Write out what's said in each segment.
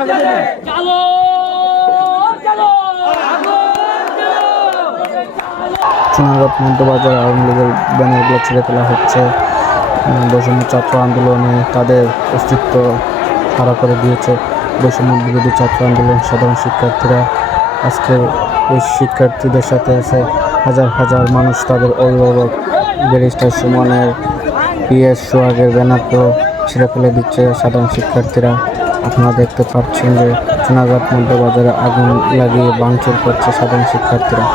সোনারগাঁ মধ্যবাজার আওয়ামী লীগের ব্যানারগুলো ছিঁড়ে ফেলা হচ্ছে। বৈষম্য ছাত্র আন্দোলনে তাদের অস্তিত্ব হারা করে দিয়েছে। বৈষম্য বিরোধী ছাত্র আন্দোলন সাধারণ শিক্ষার্থীরা আজকে ওই শিক্ষার্থীদের সাথে আছে হাজার হাজার মানুষ। তাদের অভিভাবক ব্যারিস্টার সুমনের PS সোহাগের ব্যানারকেও ছিঁড়ে ফেলে দিচ্ছে সাধারণ শিক্ষার্থীরা। আপনারা দেখতে পাচ্ছেন যে সোনারগাঁ মধ্যবাজারে আগুন লাগিয়ে ভাঙচুর করছে সাধারণ শিক্ষার্থীরা।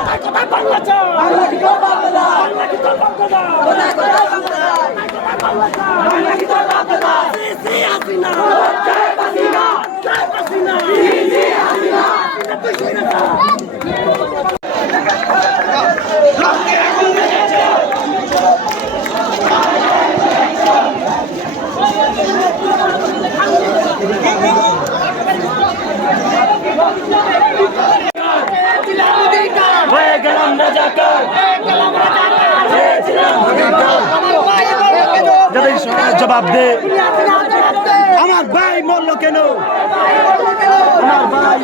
জবাব দে, আমার ভাই মরল কেন? আমার ভাই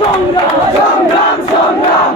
সংগ্রাম সংগ্রাম সংগ্রাম